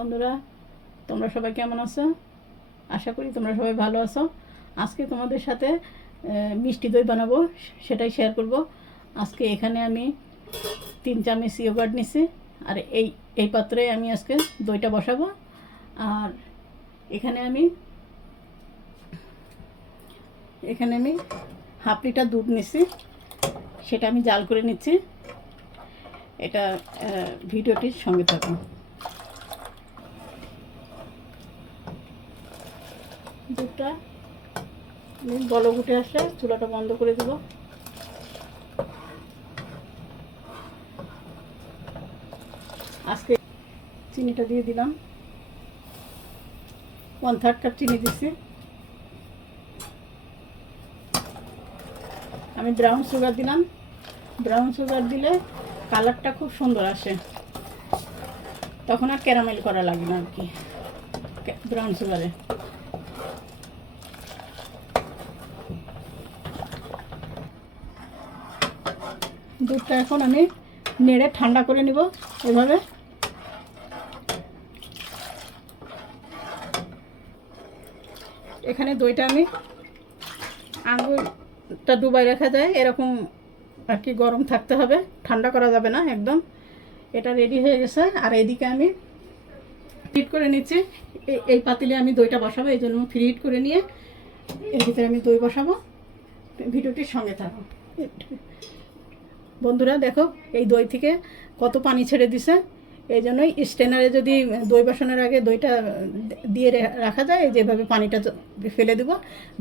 বন্ধুরা, তোমরা সবাই কেমন আছো? আশা করি তোমরা সবাই ভালো আছো। আজকে তোমাদের সাথে মিষ্টি দই বানাবো, সেটাই শেয়ার করব। আজকে এখানে আমি 3 চামচ ইয়োগার্ট নিছি, আর এই পাত্রে আমি আজকে দইটা বসাবো। আর এখানে আমি হাফ লিটার দুধ নিছি, সেটা আমি জাল করে নিচ্ছি। এটা ভিডিওটির সঙ্গে থাকুন। দুধটা বলক উঠে আসলে চুলাটা বন্ধ করে দেব। আজকে চিনিটা দিয়ে দিলাম, 1/3 কাপ চিনি দিচ্ছি। আমি ব্রাউন সুগার দিলাম। ব্রাউন সুগার দিলে কালারটা খুব সুন্দর আসে, তখন আর ক্যারামেল করা লাগে না আর কি ব্রাউন সুগারে। দুধটা এখন আমি নেড়ে ঠান্ডা করে নিব এভাবে। এখানে দইটা আমি আঙুলটা ডুবাই রাখা যায় এরকম আর কি, গরম থাকতে হবে, ঠান্ডা করা যাবে না একদম। এটা রেডি হয়ে গেছে। আর এইদিকে আমি হিট করে নিচ্ছি। এই পাতিলে আমি দইটা বসাবো, এই জন্য ফ্রি হিট করে নিয়ে এর ভিতরে আমি দই বসাবো। ভিডিওটির সঙ্গে থাকো। বন্ধুরা দেখো, এই দই থেকে কত পানি ছেড়ে দিছে। এই জন্যই স্টেনারে যদি দই বসানোর আগে দইটা দিয়ে রাখা যায়, যেভাবে পানিটা ফেলে দেবো,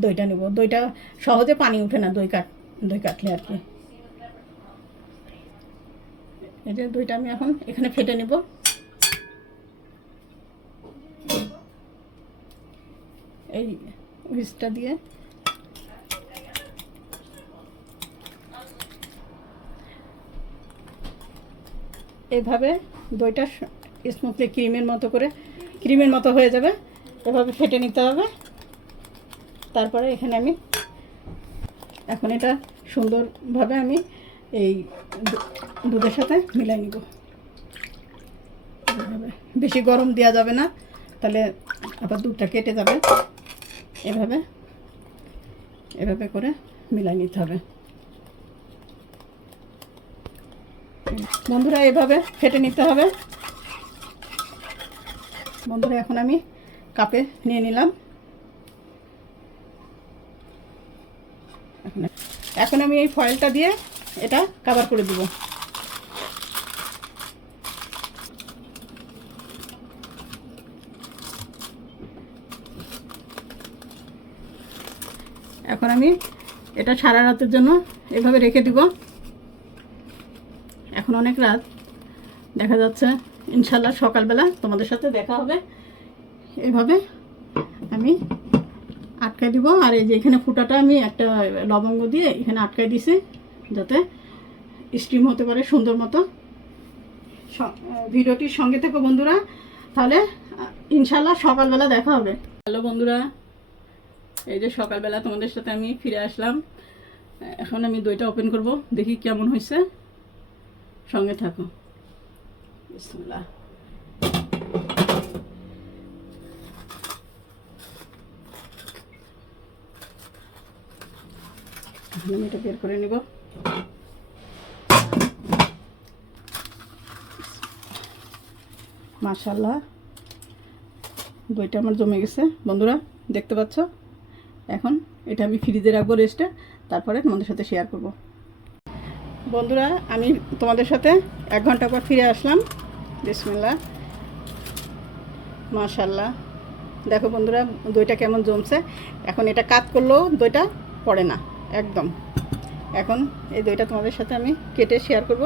দইটা নেব। দইটা সহজে পানি উঠে না দই কাটলে আর কি। এই যে দইটা আমি এখন এখানে ফেটে নেব। এই হুইস্কটা দিয়ে এভাবে দইটা স্মুথলি ক্রিমের মতো হয়ে যাবে। এভাবে ফেটে নিতে হবে। তারপরে এখানে আমি এখন এটা সুন্দরভাবে আমি এই দুধের সাথে মিলাই নিব। বেশি গরম দেওয়া যাবে না, তাহলে আবার দুধটা কেটে যাবে। এভাবে করে মিলাই নিতে হবে। বন্ধুরা, এভাবে ফেটে নিতে হবে। বন্ধুরা, এখন আমি কাপে নিয়ে নিলাম। এখন আমি এই ফয়েলটা দিয়ে এটা কভার করে দেব। এখন আমি এটা সারা রাতের জন্য এভাবে রেখে দিব। এখন অনেক রাত, দেখা যাচ্ছে ইনশাল্লাহ সকালবেলা তোমাদের সাথে দেখা হবে। এভাবে আমি আটকাই দিব। আর এই যে এখানে ফুটাটা আমি একটা লবঙ্গ দিয়ে এখানে আটকাই দিছি, যাতে স্টিম হতে পারে সুন্দর মতো। ভিডিওটির সঙ্গে থেকো বন্ধুরা, তাহলে ইনশাল্লাহ সকালবেলা দেখা হবে। হ্যালো বন্ধুরা, এই যে সকালবেলা তোমাদের সাথে আমি ফিরে আসলাম। এখন আমি দইটা ওপেন করব, দেখি কেমন হয়েছে। সঙ্গে থাকো। বিসমিল্লাহ। আমি এটা বের করে নিব। মাশাআল্লাহ, দইটা আমার জমে গেছে বন্ধুরা, দেখতে পাচ্ছ। এখন এটা আমি ফ্রিজে রাখবো রেস্টে, তারপরে তোমাদের সাথে শেয়ার করব। বন্ধুরা, আমি তোমাদের সাথে 1 ঘন্টা পর ফিরে আসলাম। বিসমিল্লাহ। মাশাআল্লাহ, দেখো বন্ধুরা দইটা কেমন জমছে। এখন এটা কাট করলেও দইটা পড়ে না একদম। এখন এই দইটা তোমাদের সাথে আমি কেটে শেয়ার করব।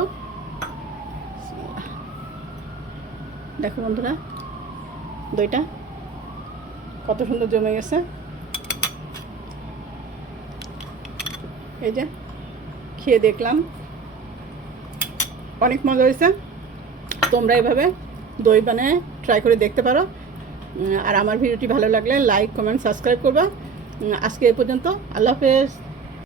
দেখো বন্ধুরা, দইটা কত সুন্দর জমে গেছে। এই যে খেয়ে দেখলাম, অনেক মজা হয়েছে। তোমরা এভাবে দই বানিয়ে ট্রাই করে দেখতে পারো। আর আমার ভিডিওটি ভালো লাগলে লাইক, কমেন্ট, সাবস্ক্রাইব করবা। আজকে এই পর্যন্ত। আল্লাহ হাফেজ।